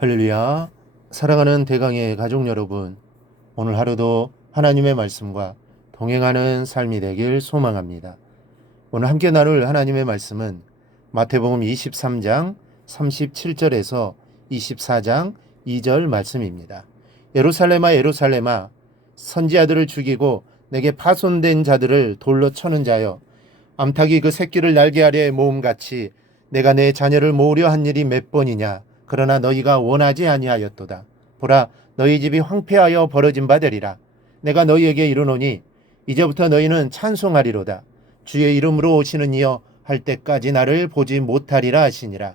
할렐루야. 사랑하는 대강의 가족 여러분, 오늘 하루도 하나님의 말씀과 동행하는 삶이 되길 소망합니다. 오늘 함께 나눌 하나님의 말씀은 마태복음 23장 37절에서 24장 2절 말씀입니다. 예루살렘아 예루살렘아 선지자들을 죽이고 내게 파손된 자들을 돌로 쳐는 자여 암탉이 그 새끼를 날개 아래에 모음같이 내가 내 자녀를 모으려 한 일이 몇 번이냐 그러나 너희가 원하지 아니하였도다. 보라 너희 집이 황폐하여 벌어진 바 되리라. 내가 너희에게 이르노니 이제부터 너희는 찬송하리로다. 주의 이름으로 오시는 이여 할 때까지 나를 보지 못하리라 하시니라.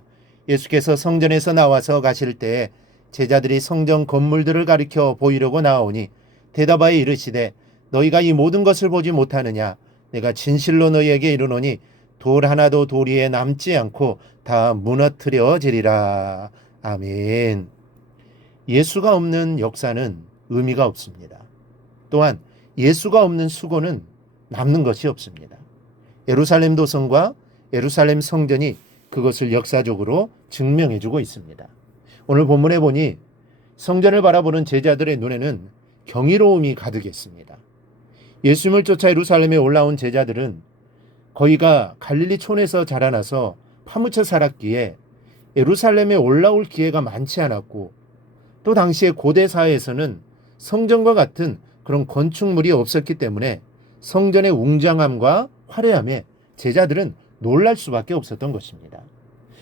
예수께서 성전에서 나와서 가실 때에 제자들이 성전 건물들을 가리켜 보이려고 나오니 대답하여 이르시되 너희가 이 모든 것을 보지 못하느냐? 내가 진실로 너희에게 이르노니 돌 하나도 돌 위에 남지 않고 다 무너뜨려지리라. 아멘. 예수가 없는 역사는 의미가 없습니다. 또한 예수가 없는 수고는 남는 것이 없습니다. 예루살렘 도성과 예루살렘 성전이 그것을 역사적으로 증명해 주고 있습니다. 오늘 본문에 보니 성전을 바라보는 제자들의 눈에는 경이로움이 가득했습니다. 예수님을 쫓아 예루살렘에 올라온 제자들은 거기가 갈릴리 촌에서 자라나서 파묻혀 살았기에 예루살렘에 올라올 기회가 많지 않았고 또 당시의 고대 사회에서는 성전과 같은 그런 건축물이 없었기 때문에 성전의 웅장함과 화려함에 제자들은 놀랄 수밖에 없었던 것입니다.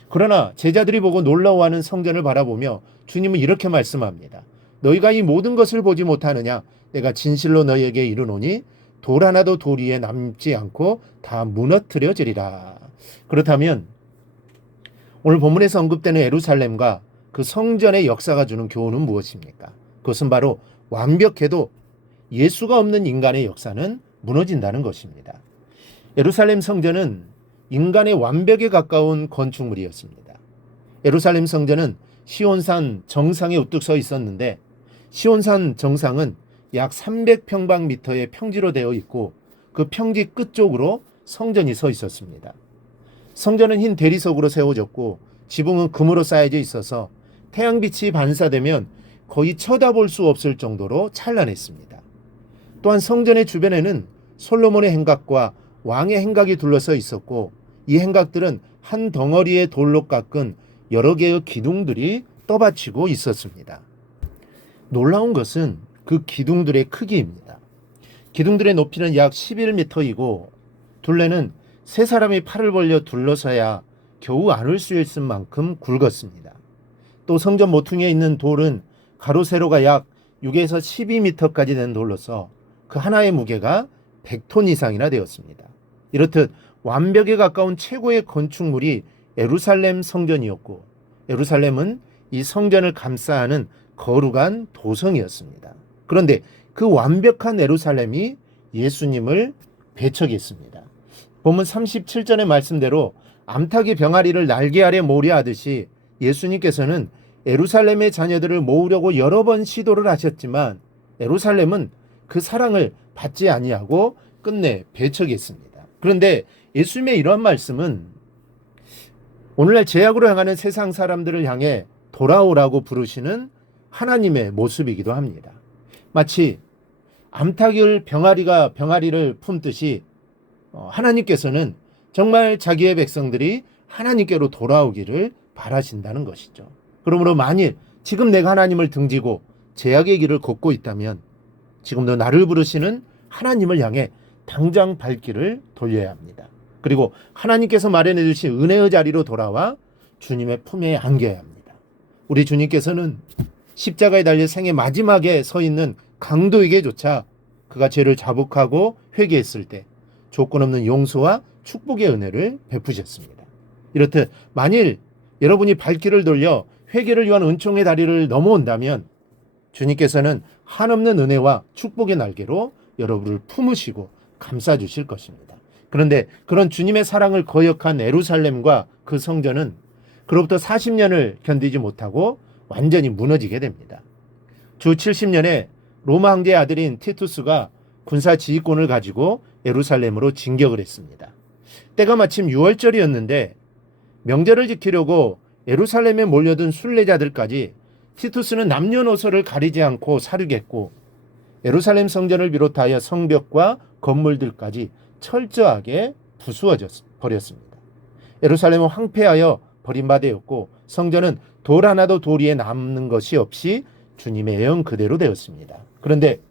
그러나 제자들이 보고 놀라워하는 성전을 바라보며 주님은 이렇게 말씀합니다. 너희가 이 모든 것을 보지 못하느냐? 내가 진실로 너희에게 이르노니 돌 하나도 돌 위에 남지 않고 다 무너뜨려지리라. 그렇다면 오늘 본문에서 언급되는 예루살렘과 그 성전의 역사가 주는 교훈은 무엇입니까? 그것은 바로 완벽해도 예수가 없는 인간의 역사는 무너진다는 것입니다. 예루살렘 성전은 인간의 완벽에 가까운 건축물이었습니다. 예루살렘 성전은 시온산 정상에 우뚝 서 있었는데 시온산 정상은 약 300평방미터의 평지로 되어 있고 그 평지 끝쪽으로 성전이 서 있었습니다. 성전은 흰 대리석으로 세워졌고 지붕은 금으로 쌓여져 있어서 태양빛이 반사되면 거의 쳐다볼 수 없을 정도로 찬란했습니다. 또한 성전의 주변에는 솔로몬의 행각과 왕의 행각이 둘러서 있었고 이 행각들은 한 덩어리의 돌로 깎은 여러 개의 기둥들이 떠받치고 있었습니다. 놀라운 것은 그 기둥들의 크기입니다. 기둥들의 높이는 약 11m이고 둘레는 세 사람이 팔을 벌려 둘러서야 겨우 안을 수 있을 만큼 굵었습니다. 또 성전 모퉁이에 있는 돌은 가로 세로가 약 6에서 12m까지 되는 돌로서 그 하나의 무게가 100톤 이상이나 되었습니다. 이렇듯 완벽에 가까운 최고의 건축물이 예루살렘 성전이었고 예루살렘은 이 성전을 감싸는 거룩한 도성이었습니다. 그런데 그 완벽한 예루살렘이 예수님을 배척했습니다. 본문 37절의 말씀대로 암탉이 병아리를 날개 아래 모으려 하듯이 예수님께서는 예루살렘의 자녀들을 모으려고 여러 번 시도를 하셨지만 예루살렘은 그 사랑을 받지 아니하고 끝내 배척했습니다. 그런데 예수님의 이러한 말씀은 오늘날 제약으로 향하는 세상 사람들을 향해 돌아오라고 부르시는 하나님의 모습이기도 합니다. 마치 암탉을 병아리가 병아리를 품듯이 어, 하나님께서는 정말 자기의 백성들이 하나님께로 돌아오기를 바라신다는 것이죠. 그러므로 만일 지금 내가 하나님을 등지고 제약의 길을 걷고 있다면 지금도 나를 부르시는 하나님을 향해 당장 발길을 돌려야 합니다. 그리고 하나님께서 마련해 주신 은혜의 자리로 돌아와 주님의 품에 안겨야 합니다. 우리 주님께서는 십자가에 달려 생의 마지막에 서 있는 강도에게조차 그가 죄를 자복하고 회개했을 때 조건 없는 용서와 축복의 은혜를 베푸셨습니다. 이렇듯 만일 여러분이 발길을 돌려 회개를 위한 은총의 다리를 넘어온다면 주님께서는 한없는 은혜와 축복의 날개로 여러분을 품으시고 감싸 주실 것입니다. 그런데 그런 주님의 사랑을 거역한 에루살렘과 그 성전은 그로부터 40년을 견디지 못하고 완전히 무너지게 됩니다. 주 70년에 로마 황제의 아들인 티투스가 군사 지휘권을 가지고 예루살렘으로 진격을 했습니다. 때가 마침 6월절이었는데 명절을 지키려고 예루살렘에 몰려든 순례자들까지 티투스는 남녀노소를 가리지 않고 사륙했고 예루살렘 성전을 비롯하여 성벽과 건물들까지 철저하게 부수어졌 버렸습니다. 예루살렘은 황폐하여 버림받았고 성전은 돌 하나도 도리에 남는 것이 없이 주님의 예언 그대로 되었습니다. 그런데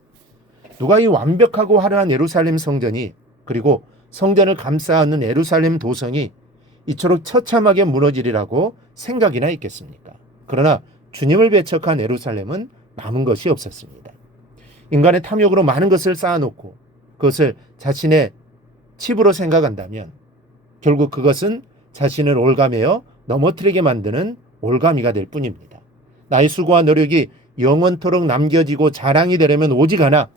누가 이 완벽하고 화려한 예루살렘 성전이 그리고 성전을 감싸안는 예루살렘 도성이 이처럼 처참하게 무너지리라고 생각이나 있겠습니까? 그러나 주님을 배척한 예루살렘은 남은 것이 없었습니다. 인간의 탐욕으로 많은 것을 쌓아놓고 그것을 자신의 칩으로 생각한다면 결국 그것은 자신을 올가매어 넘어뜨리게 만드는 올가미가 될 뿐입니다. 나의 수고와 노력이 영원토록 남겨지고 자랑이 되려면 오직 하나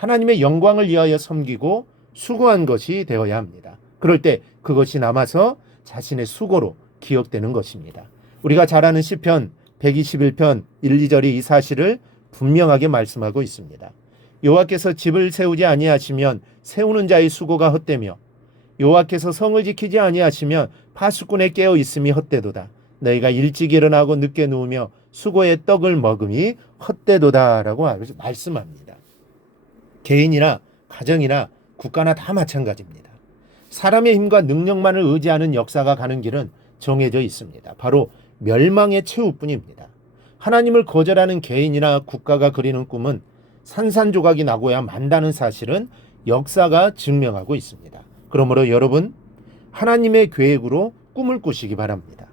하나님의 영광을 위하여 섬기고 수고한 것이 되어야 합니다. 그럴 때 그것이 남아서 자신의 수고로 기억되는 것입니다. 우리가 잘 아는 시편 121편 1, 2절이 이 사실을 분명하게 말씀하고 있습니다. 여호와께서 집을 세우지 아니하시면 세우는 자의 수고가 헛되며 여호와께서 성을 지키지 아니하시면 파수꾼의 깨어 있음이 헛되도다. 너희가 일찍 일어나고 늦게 누우며 수고의 떡을 먹음이 헛되도다라고 말씀합니다. 개인이나 가정이나 국가나 다 마찬가지입니다. 사람의 힘과 능력만을 의지하는 역사가 가는 길은 정해져 있습니다. 바로 멸망의 최후뿐입니다. 하나님을 거절하는 개인이나 국가가 그리는 꿈은 산산조각이 나고야 만다는 사실은 역사가 증명하고 있습니다. 그러므로 여러분 하나님의 계획으로 꿈을 꾸시기 바랍니다.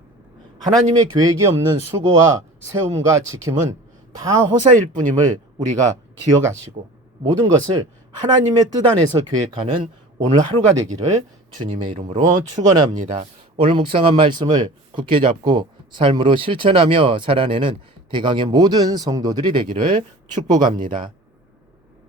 하나님의 계획이 없는 수고와 세움과 지킴은 다 허사일 뿐임을 우리가 기억하시고 모든 것을 하나님의 뜻 안에서 계획하는 오늘 하루가 되기를 주님의 이름으로 축원합니다. 오늘 묵상한 말씀을 굳게 잡고 삶으로 실천하며 살아내는 대강의 모든 성도들이 되기를 축복합니다.